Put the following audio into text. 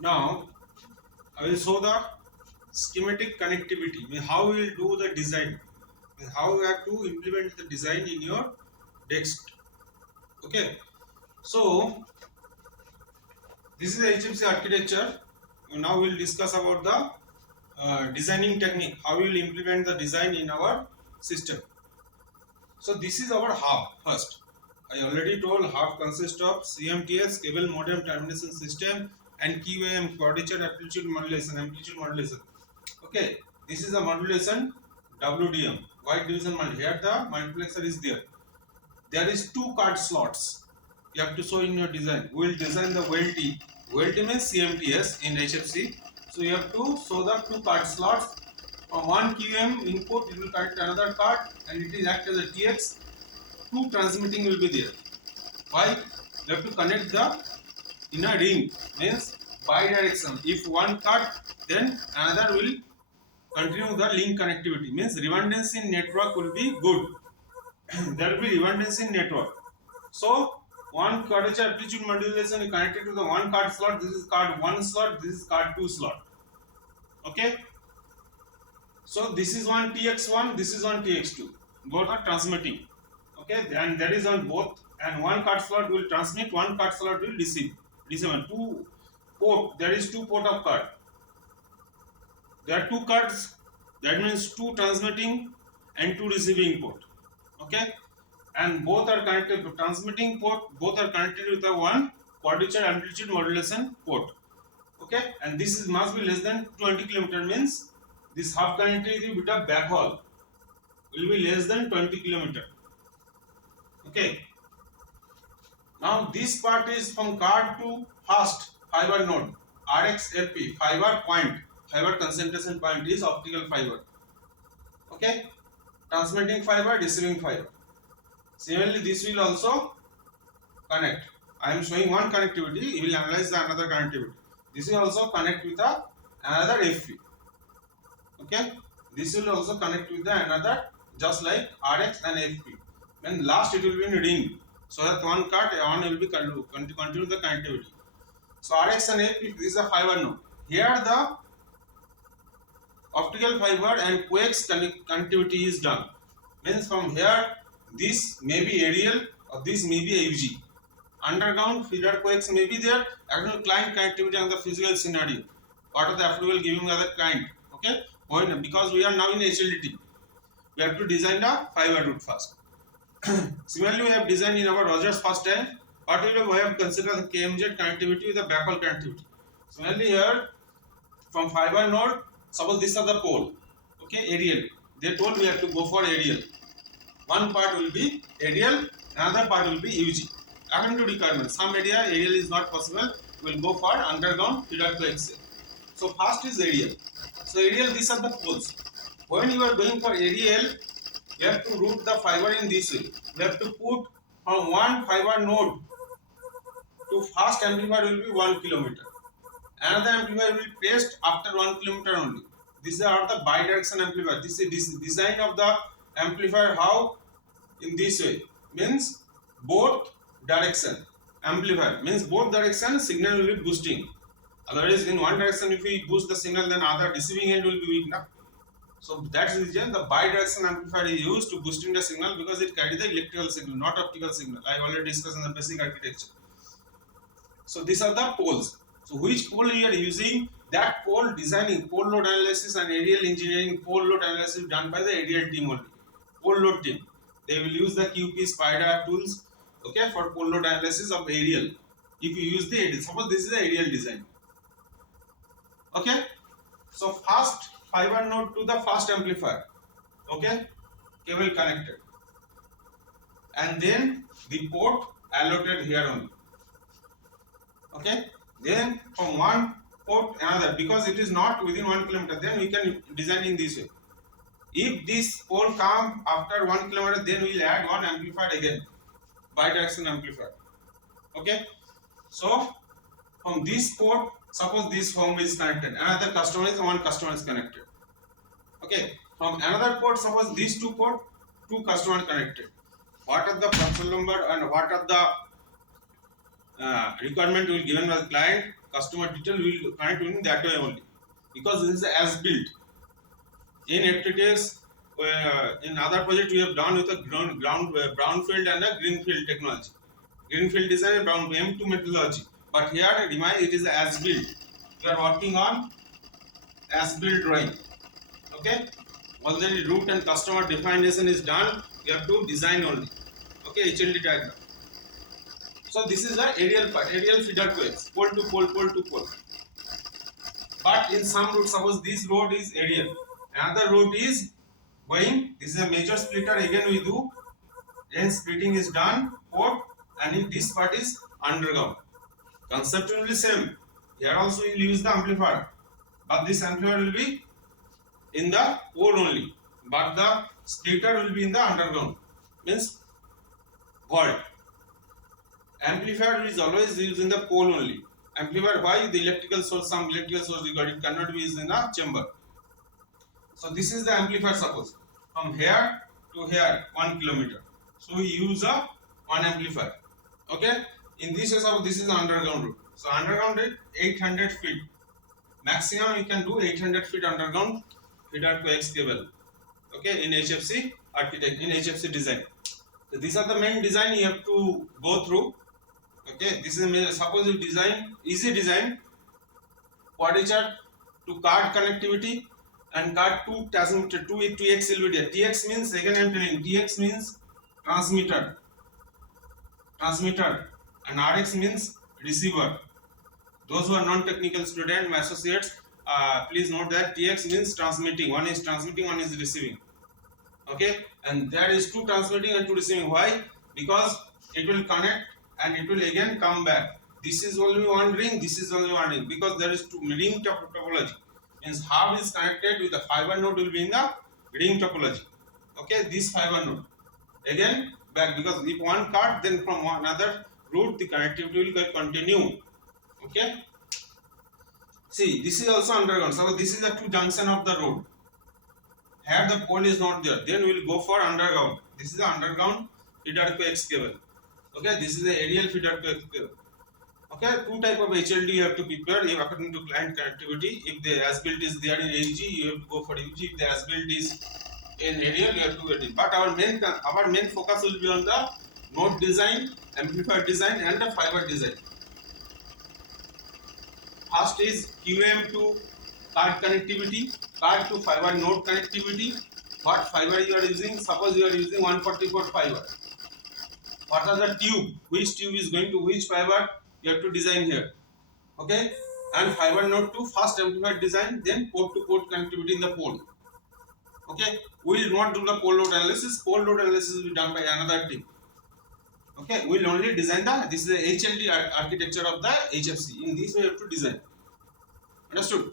Now I will show the schematic connectivity, how we will do the design, how you have to implement the design in your text. Okay, so this is the HFC architecture. Now we will discuss about the designing technique, how we will implement the design in our system. So this is our hub first. I already told hub consists of CMTS, cable modem termination system, and QAM, quadrature amplitude modulation, Okay, this is the modulation WDM, wide division multiplexer. Here the multiplexer is there. There is two card slots. You have to show in your design. We will design the WLT. WLT means CMTS in HFC. So you have to show the two card slots. From one QM input, it will connect another card, and it is act as a TX. Two transmitting will be there. Why? You have to connect the inner ring, means bidirectional. If one cut, then another will continue the link connectivity. Means redundancy in network will be good. There will be redundancy in network. So one quadrature amplitude modulation is connected to the one card slot. This is card 1 slot. This is card 2 slot. Okay. So this is one TX1. This is one TX2. Both are transmitting. Okay, and that is on both. And one card slot will transmit. One card slot will receive. Receive two port. There is two port of card. There are two cards. That means two transmitting and two receiving port. Okay, and both are connected to transmitting port. Both are connected with the one quadrature amplitude modulation port. Okay, and this is must be less than 20 kilometer, means this half connectivity with a backhaul will be less than 20 kilometer. Okay, now this part is from card to fast fiber node, RXFP, fiber point, fiber concentration point is optical fiber. Okay, transmitting fiber, receiving fiber. Similarly, this will also connect. I am showing one connectivity, you will analyze the another connectivity. This will also connect with another FP. Okay, this will also connect with the another, just like RX and FP. Then last it will be in ring, so that one card one will be continue the connectivity. So RX and FP, this is a fiber node. Here the optical fiber and coax connectivity is done. Means from here this may be aerial or this may be AUG. Underground feeder coax may be there. Actual client connectivity on the physical scenario. What are the approval giving by the client? Okay, because we are now in HLDT, we have to design the fiber route first. Similarly, we have designed in our Rogers first time. Particularly, we have considered the KMZ connectivity with the backhaul connectivity. Similarly, here from fiber node, suppose these are the pole. Okay, aerial. They told we have to go for aerial. One part will be aerial, another part will be UG. According to requirement, some area aerial is not possible. We will go for underground feeder coaxial. So first is aerial. So aerial, these are the poles. When you are going for aerial, you have to route the fiber in this way. You have to put from one fiber node to fast amplifier will be 1 kilometer. Another amplifier will be placed after 1 kilometer only. These are the bidirectional amplifier. This is design of the amplifier. How? In this way, means both direction amplifier, means both direction signal will be boosting. Otherwise, in one direction if we boost the signal, then other receiving end will be weak now. So that's the reason the bidirectional amplifier is used to boosting the signal, because it carries the electrical signal, not optical signal. I already discussed in the basic architecture. So these are the poles. So which pole we are using? That pole designing, pole load analysis and aerial engineering, pole load analysis done by the aerial team only. Pole load team. They will use the QP spider tools, okay, for pole load analysis of aerial. If you use the aerial, suppose this is the aerial design. Okay. So fast fiber node to the fast amplifier. Okay. Cable connected. And then the port allotted here only. Okay, then from one port another, because it is not within 1 kilometer, then we can design in this way. If this pole come after 1 kilometer, then we will add one amplifier again, bidirectional amplifier. Okay, so from this port, suppose this home is connected, another customer is, one customer is connected. Okay, from another port, suppose these two port, two customers connected. What are the parcel number and what are the requirement will given by the client? customer detail, we will connect in that way only, because this is as built. In FTTX, in other project we have done with a brownfield and a greenfield technology, greenfield design and brown M2 methodology. But here, remind, it is as built. We are working on as built drawing. Okay, already route and customer definition is done. We have to design only. Okay, HLD diagram. So this is the aerial part, aerial feeder coax, pole to pole, pole to pole. But in some route, suppose this road is aerial, another road is going. This is a major splitter. Again we do. Then splitting is done, port, and in this part is underground. Conceptually same. Here also you will use the amplifier, but this amplifier will be in the pole only, but the splitter will be in the underground, means vault. Amplifier is always used in the pole only. Amplifier, why? The electrical source, some electrical source required, it cannot be used in a chamber. So this is the amplifier, suppose from here to here 1 kilometer. So we use a one amplifier. Okay. In this case, this is the underground route. So underground route 800 feet. Maximum we can do 800 feet underground feeder coax cable. Okay, in HFC architect, in HFC design. So these are the main design you have to go through. Okay, this is suppose you design easy design, quadrature to card connectivity and card to transmitter, 2 TX will be there. TX means, again I am telling, TX means transmitter, and RX means receiver. Those who are non-technical students, my associates, please note that TX means transmitting. One is transmitting, one is receiving. Okay, and there is two transmitting and two receiving. Why? Because it will connect and it will again come back. This is only one ring, this is only one ring, because there is two ring topology. Means hub is connected with the fiber node will be in the ring topology. Okay, this fiber node again back, because if one cut, then from another route the connectivity will continue. Okay, see, this is also underground. So this is the two junction of the road. Here the pole is not there, then we will go for underground. This is the underground feeder coax cable. Okay, this is the aerial feeder coax cable. Okay, two type of HLD you have to prepare according to client connectivity. If the as built is there in HG, you have to go for UG. If the as built is in aerial, you have to get it. But our main focus will be on the node design, amplifier design, and the fiber design. First is QM to card connectivity, card to fiber node connectivity. What fiber you are using? Suppose you are using 144 fiber. What are the tube? Which tube is going to which fiber? You have to design here. Okay, and fiber node to first amplifier design, then port to port connectivity in the pole. Okay, we will not do the pole load analysis. Pole load analysis will be done by another team. Okay, we will only design this is the HLD architecture of the HFC. In this way, you have to design. Understood?